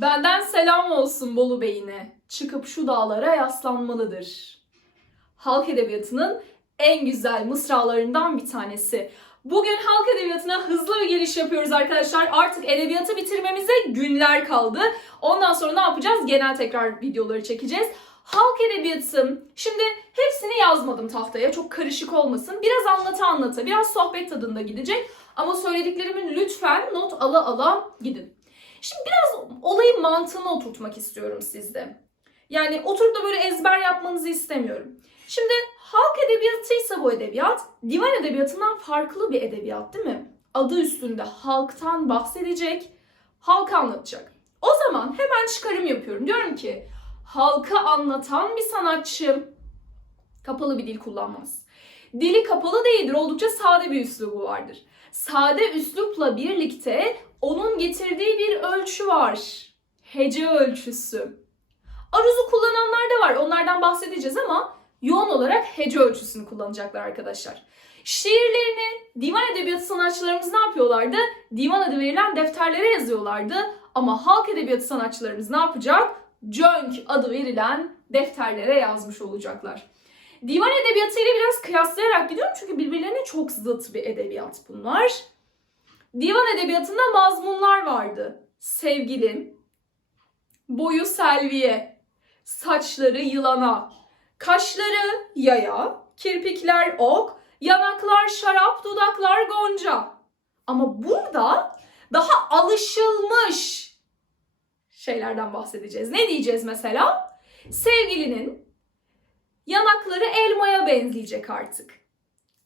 Benden selam olsun Bolu Bey'ine. Çıkıp şu dağlara yaslanmalıdır. Halk edebiyatının en güzel mısralarından bir tanesi. Bugün halk edebiyatına hızlı bir giriş yapıyoruz arkadaşlar. Artık edebiyatı bitirmemize günler kaldı. Ondan sonra ne yapacağız? Genel tekrar videoları çekeceğiz. Halk edebiyatı, şimdi hepsini yazmadım tahtaya çok karışık olmasın. Biraz anlata anlata, biraz sohbet tadında gidecek. Ama söylediklerimin lütfen not ala ala gidin. Şimdi biraz olayın mantığını oturtmak istiyorum sizde. Yani oturup da böyle ezber yapmanızı istemiyorum. Şimdi halk edebiyatıysa bu edebiyat, divan edebiyatından farklı bir edebiyat değil mi? Adı üstünde halktan bahsedecek, halka anlatacak. O zaman hemen çıkarım yapıyorum. Diyorum ki halka anlatan bir sanatçı kapalı bir dil kullanmaz. Dili kapalı değildir, oldukça sade bir üslubu vardır. Sade üslupla birlikte onun getirdiği bir ölçü var. Hece ölçüsü. Aruzu kullananlar da var. Onlardan bahsedeceğiz ama yoğun olarak hece ölçüsünü kullanacaklar arkadaşlar. Şiirlerini divan edebiyatı sanatçılarımız ne yapıyorlardı? Divan adı verilen defterlere yazıyorlardı. Ama halk edebiyatı sanatçılarımız ne yapacak? Cönk adı verilen defterlere yazmış olacaklar. Divan edebiyatıyla biraz kıyaslayarak gidiyorum çünkü birbirlerine çok zıt bir edebiyat bunlar. Divan edebiyatında mazmunlar vardı. Sevgilim, boyu selviye, saçları yılana, kaşları yaya, kirpikler ok, yanaklar şarap, dudaklar gonca. Ama burada daha alışılmış şeylerden bahsedeceğiz. Ne diyeceğiz mesela? Sevgilinin yanakları elmaya benzeyecek artık.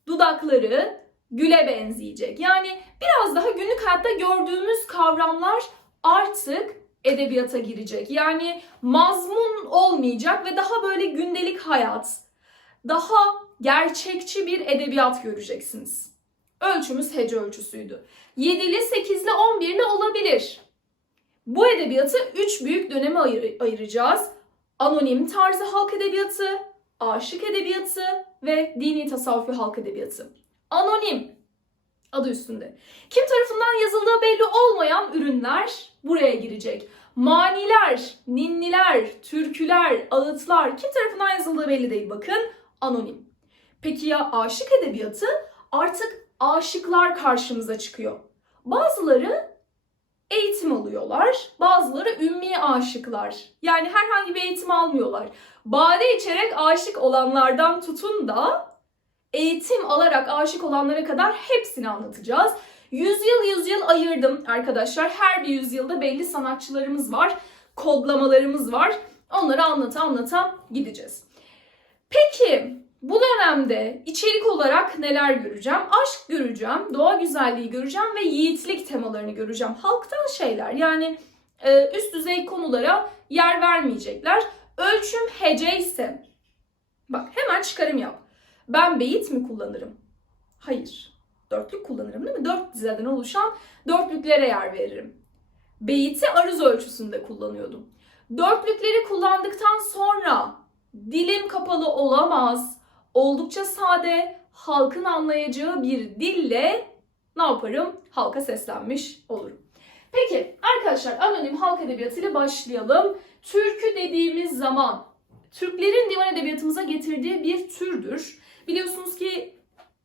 Dudakları güle benzeyecek. Yani biraz daha günlük hayatta gördüğümüz kavramlar artık edebiyata girecek. Yani mazmun olmayacak ve daha böyle gündelik hayat, daha gerçekçi bir edebiyat göreceksiniz. Ölçümüz hece ölçüsüydü. 7'li, 8'li, 11'li olabilir. Bu edebiyatı 3 büyük döneme ayır- ayıracağız. Anonim tarzı halk edebiyatı, aşık edebiyatı ve dini tasavvufi halk edebiyatı. Anonim adı üstünde. Kim tarafından yazıldığı belli olmayan ürünler buraya girecek. Maniler, ninniler, türküler, ağıtlar kim tarafından yazıldığı belli değil bakın. Anonim. Peki ya aşık edebiyatı? Artık aşıklar karşımıza çıkıyor. Bazıları eğitim alıyorlar. Bazıları ümmi aşıklar. Yani herhangi bir eğitim almıyorlar. Bade içerek aşık olanlardan tutun da eğitim alarak aşık olanlara kadar hepsini anlatacağız. Yüzyıl yüzyıl ayırdım arkadaşlar. Her bir yüzyılda belli sanatçılarımız var. Kodlamalarımız var. Onları anlata anlata gideceğiz. Peki bu dönemde içerik olarak neler göreceğim? Aşk göreceğim, doğa güzelliği göreceğim ve yiğitlik temalarını göreceğim. Halktan şeyler yani e, üst düzey konulara yer vermeyecekler. Ölçüm hece ise bak hemen çıkarım yap. Ben beyit mi kullanırım? Hayır. Dörtlük kullanırım değil mi? Dört dizeden oluşan dörtlüklere yer veririm. Beyiti aruz ölçüsünde kullanıyordum. Dörtlükleri kullandıktan sonra dilim kapalı olamaz. Oldukça sade, halkın anlayacağı bir dille ne yaparım? Halka seslenmiş olurum. Peki arkadaşlar anonim halk edebiyatı ile başlayalım. Türkü dediğimiz zaman Türklerin divan edebiyatımıza getirdiği bir türdür. Biliyorsunuz ki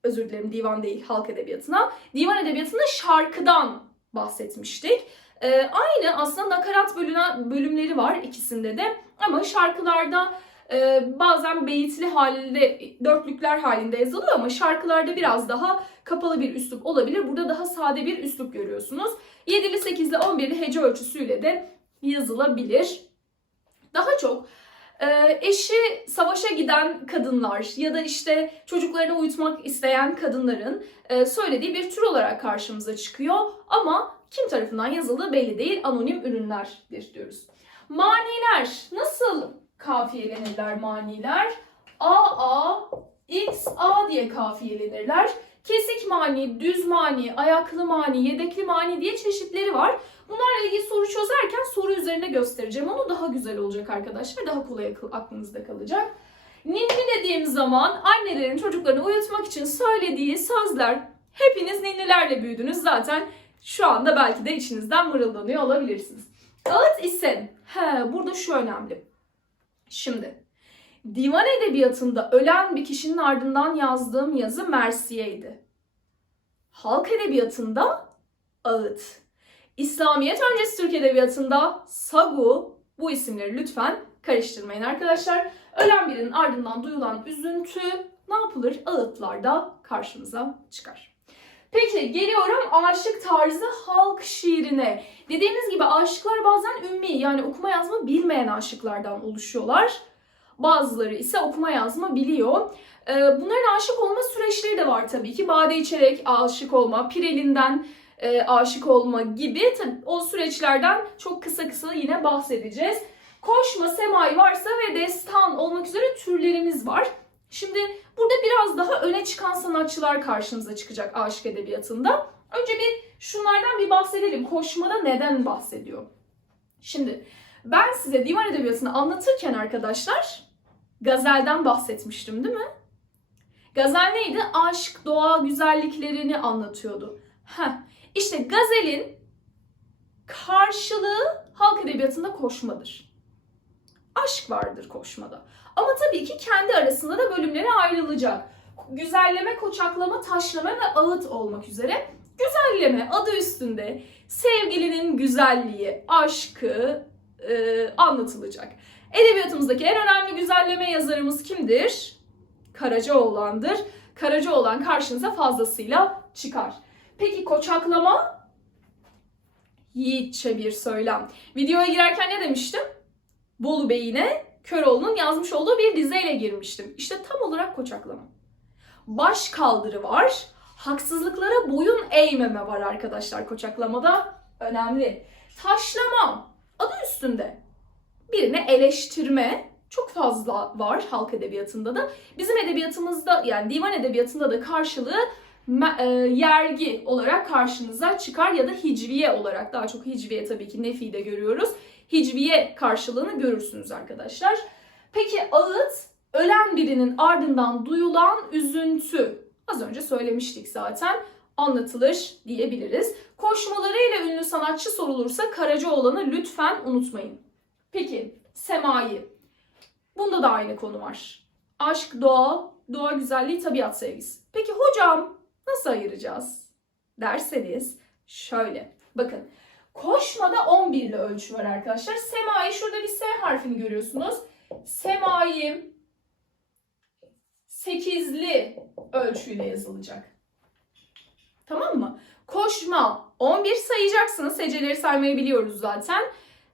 özür dilerim divan değil halk edebiyatına. Divan edebiyatında şarkıdan bahsetmiştik. Ee, aynı aslında nakarat bölüne, bölümleri var ikisinde de. Ama şarkılarda e, bazen beyitli halinde, dörtlükler halinde yazılıyor ama şarkılarda biraz daha kapalı bir üslup olabilir. Burada daha sade bir üslup görüyorsunuz. 7'li, 8'li, 11'li hece ölçüsüyle de yazılabilir. Daha çok ee, eşi savaşa giden kadınlar ya da işte çocuklarını uyutmak isteyen kadınların e, söylediği bir tür olarak karşımıza çıkıyor. Ama kim tarafından yazıldığı belli değil. Anonim ürünlerdir diyoruz. Maniler. Nasıl kafiyelenirler maniler? A, A, X, A diye kafiyelenirler. Kesik mani, düz mani, ayaklı mani, yedekli mani diye çeşitleri var. Bunlarla ilgili soru çözerken soru üzerine göstereceğim. Onu daha güzel olacak arkadaşlar. Daha kolay aklınızda kalacak. Ninni dediğim zaman annelerin çocuklarını uyutmak için söylediği sözler. Hepiniz ninnilerle büyüdünüz zaten. Şu anda belki de içinizden mırıldanıyor olabilirsiniz. Ağıt ise, he, burada şu önemli. Şimdi, divan edebiyatında ölen bir kişinin ardından yazdığım yazı Mersiye'ydi. Halk edebiyatında ağıt. İslamiyet öncesi Türk edebiyatında sagu bu isimleri lütfen karıştırmayın arkadaşlar. Ölen birinin ardından duyulan üzüntü ne yapılır? Ağıtlarda karşımıza çıkar. Peki geliyorum aşık tarzı halk şiirine. Dediğimiz gibi aşıklar bazen ümmi yani okuma yazma bilmeyen aşıklardan oluşuyorlar. Bazıları ise okuma yazma biliyor. Ee, Bunların aşık olma süreçleri de var tabii ki. Bade içerek aşık olma, pirelinden e, aşık olma gibi o süreçlerden çok kısa kısa yine bahsedeceğiz. Koşma, semai varsa ve destan olmak üzere türlerimiz var. Şimdi burada biraz daha öne çıkan sanatçılar karşımıza çıkacak aşık edebiyatında. Önce bir şunlardan bir bahsedelim. Koşmada neden bahsediyor? Şimdi ben size divan edebiyatını anlatırken arkadaşlar gazelden bahsetmiştim değil mi? Gazel neydi? Aşk, doğa güzelliklerini anlatıyordu. Heh, işte gazelin karşılığı halk edebiyatında koşmadır. Aşk vardır koşmada. Ama tabii ki kendi arasında da bölümlere ayrılacak. Güzelleme, koçaklama, taşlama ve ağıt olmak üzere. Güzelleme adı üstünde sevgilinin güzelliği, aşkı e, anlatılacak. Edebiyatımızdaki en önemli güzelleme yazarımız kimdir? Karacaoğlan'dır. Karacaoğlan karşınıza fazlasıyla çıkar. Peki koçaklama? Yiğitçe bir söylem. Videoya girerken ne demiştim? Bolu Bey'ine Köroğlu'nun yazmış olduğu bir dizeyle girmiştim. İşte tam olarak koçaklama. Baş kaldırı var. Haksızlıklara boyun eğmeme var arkadaşlar koçaklamada. Önemli. Taşlama adı üstünde. Birine eleştirme çok fazla var halk edebiyatında da. Bizim edebiyatımızda yani divan edebiyatında da karşılığı yergi olarak karşınıza çıkar ya da hicviye olarak daha çok hicviye tabii ki Nefi'de görüyoruz. Hicviye karşılığını görürsünüz arkadaşlar. Peki ağıt ölen birinin ardından duyulan üzüntü. Az önce söylemiştik zaten anlatılır diyebiliriz. Koşmalarıyla ünlü sanatçı sorulursa Karacaoğlan'ı lütfen unutmayın. Peki Semai. Bunda da aynı konu var. Aşk, doğa, doğa güzelliği, tabiat sevgisi. Peki hocam nasıl ayıracağız? Derseniz şöyle. Bakın koşmada 11 ile ölçü var arkadaşlar. Semai şurada bir S harfini görüyorsunuz. Semai 8'li ölçüyle yazılacak. Tamam mı? Koşma 11 sayacaksınız. Heceleri saymayı biliyoruz zaten.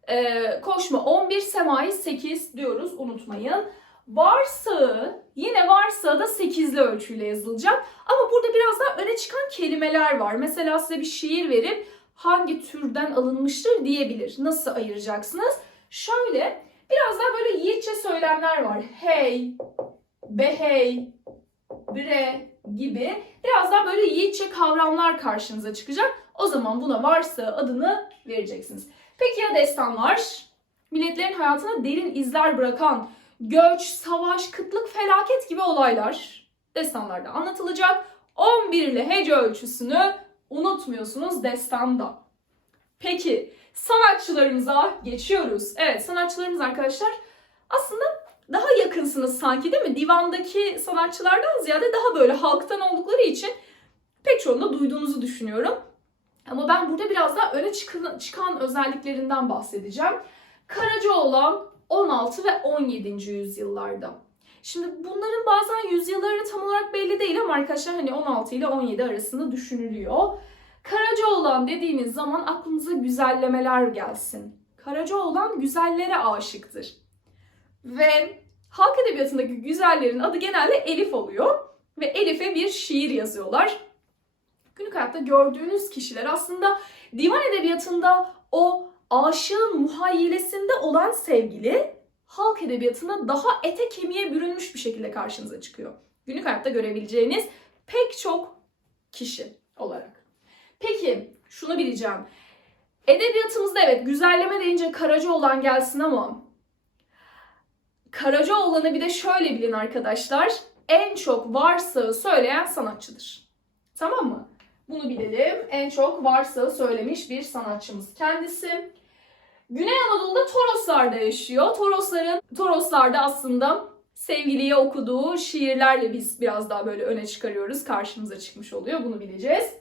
Ee, koşma 11, semai 8 diyoruz unutmayın. Varsağı yine varsağı da 8'li ölçüyle yazılacak. Ama burada biraz daha öne çıkan kelimeler var. Mesela size bir şiir verip hangi türden alınmıştır diyebilir. Nasıl ayıracaksınız? Şöyle biraz daha böyle yiğitçe söylemler var. Hey, behey, bre gibi biraz daha böyle yiğitçe kavramlar karşınıza çıkacak. O zaman buna varsa adını vereceksiniz. Peki ya destanlar? Milletlerin hayatına derin izler bırakan göç, savaş, kıtlık, felaket gibi olaylar destanlarda anlatılacak. 11 ile hece ölçüsünü unutmuyorsunuz destanda. Peki sanatçılarımıza geçiyoruz. Evet sanatçılarımız arkadaşlar aslında daha yakınsınız sanki değil mi? Divandaki sanatçılardan ziyade daha böyle halktan oldukları için pek çoğunu da duyduğunuzu düşünüyorum. Ama ben burada biraz daha öne çıkan, çıkan özelliklerinden bahsedeceğim. Karacaoğlan 16 ve 17. yüzyıllarda. Şimdi bunların bazen yüzyılları tam olarak belli değil ama arkadaşlar hani 16 ile 17 arasında düşünülüyor. Karacaoğlan dediğiniz zaman aklınıza güzellemeler gelsin. Karacaoğlan güzellere aşıktır. Ve halk edebiyatındaki güzellerin adı genelde Elif oluyor. Ve Elif'e bir şiir yazıyorlar. Günlük hayatta gördüğünüz kişiler aslında divan edebiyatında o aşığın muhayyilesinde olan sevgili halk edebiyatında daha ete kemiğe bürünmüş bir şekilde karşınıza çıkıyor. Günlük hayatta görebileceğiniz pek çok kişi olarak. Peki şunu bileceğim. Edebiyatımızda evet güzelleme deyince Karacaoğlan gelsin ama Karacaoğlan'ı bir de şöyle bilin arkadaşlar. En çok varsağı söyleyen sanatçıdır. Tamam mı? Bunu bilelim. En çok varsağı söylemiş bir sanatçımız kendisi. Güney Anadolu'da Toroslar'da yaşıyor. Torosların Toroslar'da aslında sevgiliye okuduğu şiirlerle biz biraz daha böyle öne çıkarıyoruz. Karşımıza çıkmış oluyor. Bunu bileceğiz.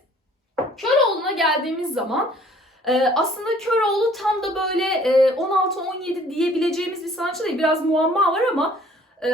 Köroğlu'na geldiğimiz zaman e, aslında Köroğlu tam da böyle e, 16-17 diyebileceğimiz bir sanatçı değil. Biraz muamma var ama e,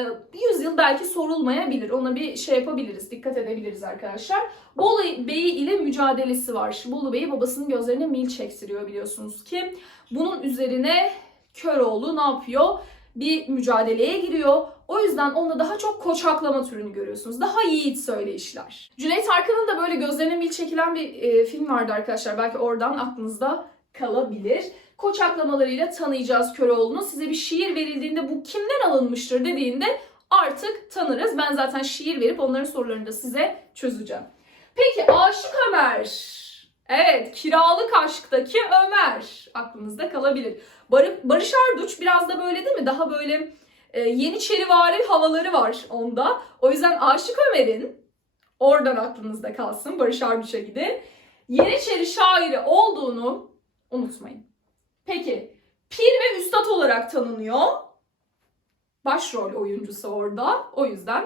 100 yıl belki sorulmayabilir. Ona bir şey yapabiliriz, dikkat edebiliriz arkadaşlar. Bolu Bey ile mücadelesi var. Bolu Bey babasının gözlerine mil çektiriyor biliyorsunuz ki. Bunun üzerine Köroğlu ne yapıyor? Bir mücadeleye giriyor. O yüzden onda daha çok koçaklama türünü görüyorsunuz. Daha yiğit söyleyişler. Cüneyt Arkın'ın da böyle gözlerine mil çekilen bir e, film vardı arkadaşlar. Belki oradan aklınızda kalabilir. Koçaklamalarıyla tanıyacağız Köroğlu'nu. Size bir şiir verildiğinde bu kimden alınmıştır dediğinde artık tanırız. Ben zaten şiir verip onların sorularını da size çözeceğim. Peki Aşık Ömer. Evet, kiralık aşktaki Ömer aklınızda kalabilir. Bar- Barış Arduç biraz da böyle değil mi? Daha böyle e, Yeniçerivari havaları var onda. O yüzden Aşık Ömer'in oradan aklınızda kalsın. Barış Arduç'a gidin. Yeniçeri şairi olduğunu unutmayın. Peki, pir ve üstad olarak tanınıyor. Başrol oyuncusu orada. O yüzden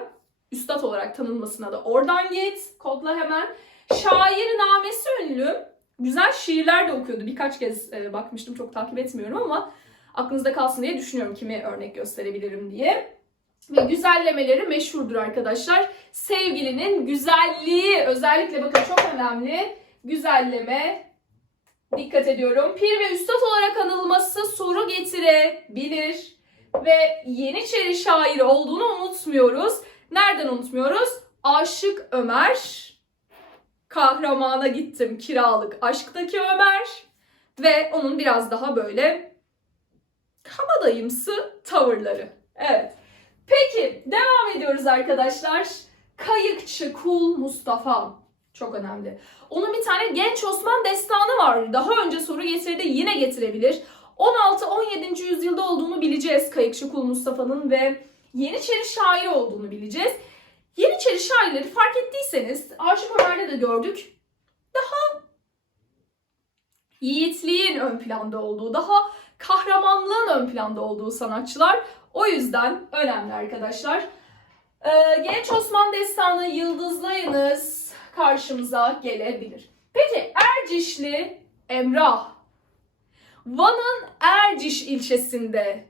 üstad olarak tanınmasına da oradan git. Kodla hemen. Şair namesi ünlü. Güzel şiirler de okuyordu. Birkaç kez e, bakmıştım. Çok takip etmiyorum ama aklınızda kalsın diye düşünüyorum kimi örnek gösterebilirim diye. Ve güzellemeleri meşhurdur arkadaşlar. Sevgilinin güzelliği özellikle bakın çok önemli. Güzelleme dikkat ediyorum. Pir ve üstad olarak anılması soru getirebilir. Ve Yeniçeri şairi olduğunu unutmuyoruz. Nereden unutmuyoruz? Aşık Ömer. Kahramana gittim kiralık aşktaki Ömer. Ve onun biraz daha böyle kabadayımsı tavırları. Evet. Peki devam ediyoruz arkadaşlar. Kayıkçı Kul Mustafa. Çok önemli. Onun bir tane Genç Osman destanı var. Daha önce soru getirdi yine getirebilir. 16-17. yüzyılda olduğunu bileceğiz Kayıkçı Kul Mustafa'nın ve Yeniçeri şairi olduğunu bileceğiz. Yeniçeri şairleri fark ettiyseniz Aşık Ömer'de de gördük. Daha yiğitliğin ön planda olduğu, daha kahramanlığın ön planda olduğu sanatçılar. O yüzden önemli arkadaşlar. Ee, Genç Osman Destanı yıldızlayınız karşımıza gelebilir. Peki Ercişli Emrah. Van'ın Erciş ilçesinde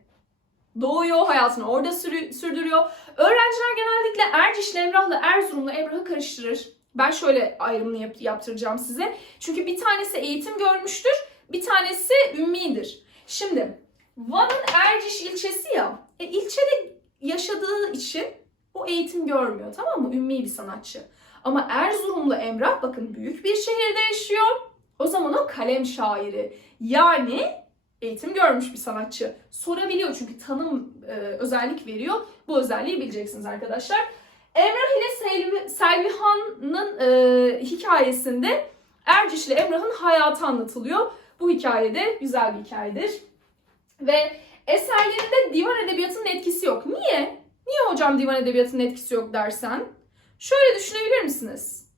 doğuyor, hayatını orada sürü- sürdürüyor. Öğrenciler genellikle Ercişli Emrah'la Erzurumlu Emrah'ı karıştırır. Ben şöyle ayrımını yap- yaptıracağım size. Çünkü bir tanesi eğitim görmüştür, bir tanesi ümmidir. Şimdi Van'ın Erciş ilçesi ya, e, ilçede yaşadığı için o eğitim görmüyor tamam mı? Ümmi bir sanatçı. Ama Erzurumlu Emrah bakın büyük bir şehirde yaşıyor. O zaman o kalem şairi. Yani eğitim görmüş bir sanatçı. Sorabiliyor çünkü tanım e, özellik veriyor. Bu özelliği bileceksiniz arkadaşlar. Emrah ile Selvi, Selvihan'ın e, hikayesinde Erciş ile Emrah'ın hayatı anlatılıyor. Bu hikayede güzel bir hikayedir. Ve eserlerinde divan edebiyatının etkisi yok. Niye? Niye hocam divan edebiyatının etkisi yok dersen? Şöyle düşünebilir misiniz?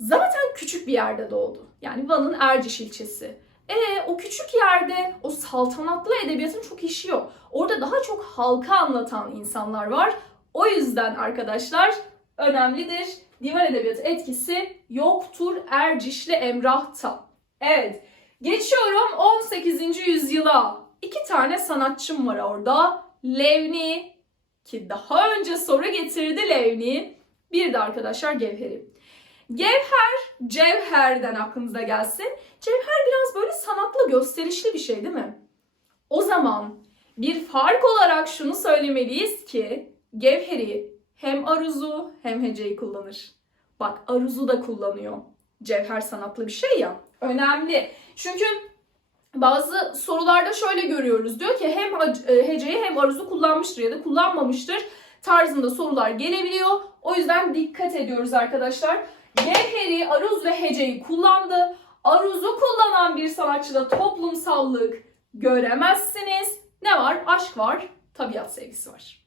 Zaten küçük bir yerde doğdu. Yani Van'ın Erciş ilçesi. E o küçük yerde o saltanatlı edebiyatın çok işi yok. Orada daha çok halka anlatan insanlar var. O yüzden arkadaşlar önemlidir. Divan edebiyatı etkisi yoktur Erciş'le Emrah'ta. Evet. Geçiyorum 18. yüzyıla. İki tane sanatçım var orada. Levni ki daha önce soru getirdi Levni. Bir de arkadaşlar Gevheri. Gevher, cevherden aklınıza gelsin. Cevher biraz böyle sanatlı, gösterişli bir şey değil mi? O zaman bir fark olarak şunu söylemeliyiz ki Gevheri hem aruzu hem heceyi kullanır. Bak aruzu da kullanıyor. Cevher sanatlı bir şey ya. Önemli. Çünkü bazı sorularda şöyle görüyoruz. Diyor ki hem e, heceyi hem aruzu kullanmıştır ya da kullanmamıştır tarzında sorular gelebiliyor. O yüzden dikkat ediyoruz arkadaşlar. Gevheri, aruz ve heceyi kullandı. Aruzu kullanan bir sanatçıda toplumsallık göremezsiniz. Ne var? Aşk var, tabiat sevgisi var.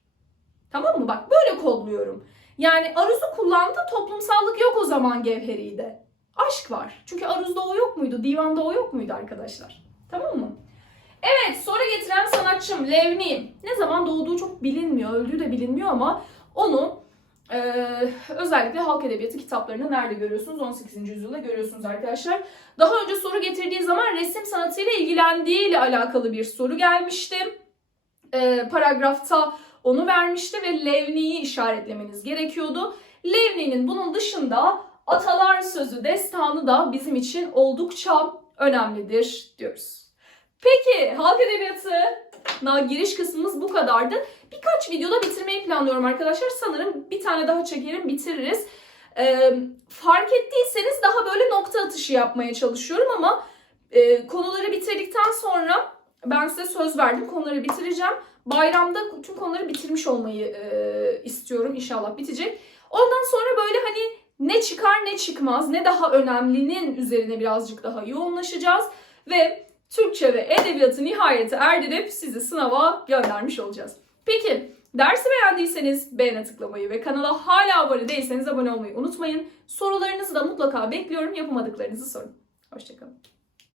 Tamam mı? Bak böyle kodluyorum. Yani aruzu kullandı, toplumsallık yok o zaman Gevheri'de. Aşk var. Çünkü aruzda o yok muydu? Divanda o yok muydu arkadaşlar? Tamam mı? Evet soru getiren sanatçım Levni. Ne zaman doğduğu çok bilinmiyor, öldüğü de bilinmiyor ama onu eee, özellikle halk edebiyatı kitaplarında nerede görüyorsunuz? 18. yüzyılda görüyorsunuz arkadaşlar. Daha önce soru getirdiği zaman resim sanatıyla ilgilendiği ile alakalı bir soru gelmişti. Eee, paragrafta onu vermişti ve Levni'yi işaretlemeniz gerekiyordu. Levni'nin bunun dışında atalar sözü destanı da bizim için oldukça önemlidir diyoruz. Peki halk edebiyatına giriş kısmımız bu kadardı. Birkaç videoda bitirmeyi planlıyorum arkadaşlar. Sanırım bir tane daha çekerim bitiririz. Ee, fark ettiyseniz daha böyle nokta atışı yapmaya çalışıyorum ama e, konuları bitirdikten sonra ben size söz verdim konuları bitireceğim. Bayramda tüm konuları bitirmiş olmayı e, istiyorum. İnşallah bitecek. Ondan sonra böyle hani ne çıkar ne çıkmaz ne daha önemlinin üzerine birazcık daha yoğunlaşacağız. Ve Türkçe ve edebiyatı nihayete erdirip sizi sınava göndermiş olacağız. Peki dersi beğendiyseniz beğene tıklamayı ve kanala hala abone değilseniz abone olmayı unutmayın. Sorularınızı da mutlaka bekliyorum. Yapamadıklarınızı sorun. Hoşçakalın.